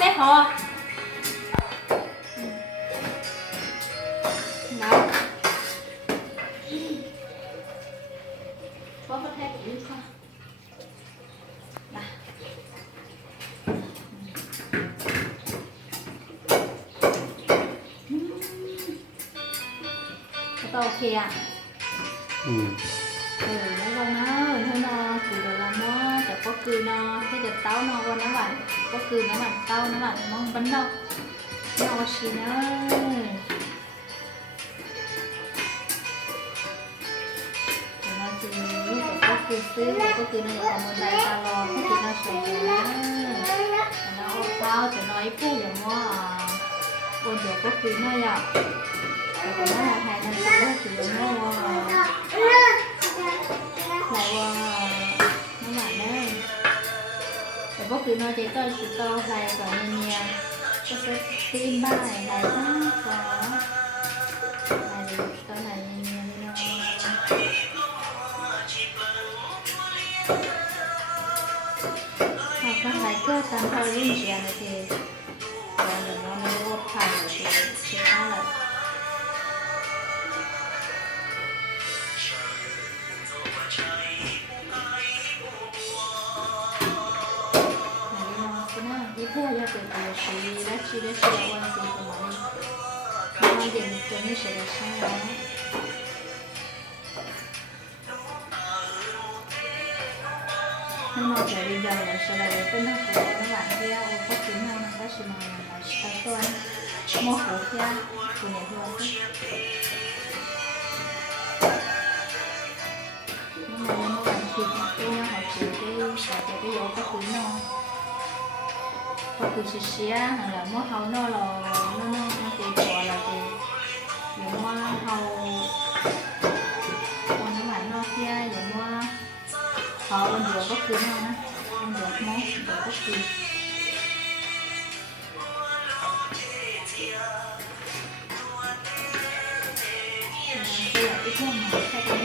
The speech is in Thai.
ไม่พอแล้วก็ประเทศอีกค่ะนะก็โอเคอ่ะแล้วเราเนาะเท่าเนาะคือเราเนาะแต่ก็คือเนาะที่จะเต้าเนาะวันน้ำหวานก็คือน้ำหวานเต้าน้ำหวานมองบันเนาะเนาะชีเนาะก็คือซื้อก็คือเราจะทำอะไรตลอดก็คือเราใช้เราเท้าจะน้อยผู้อย่างว่าคนเดียวก็คือน่าอยากแต่ก็น่าไทยนั่นก็คือน่าว่าแต่ว่าน้ำหวานได้แต่ก็คือน้อยใจต้อยสุดโต่งใจกับเมียก็จะตีนบ้าอะไรบ้างก็อะไรตอนไหนเมียไม่น้อย刚才各三套运气啊那些，然后我看了就其他了。一破要给别谁来吃的是万幸福嘛呢？然后点跟你谁的生日？那么在这边来说了，也不能说那晚上要我不平常那个什么来吃的多，没好些，不能说是。nhưng mà em có thịt tôi nó học chỉ cái dấu các thứ nó có thứ xí hoặc là mua hàu nó là nó cái quả là cái dùng mua hàu còn nó bản nó kia dùng mua hàu ăn dấu các thứ nó nè ăn dấu món dấu các thứ đây là cái món mà theo cái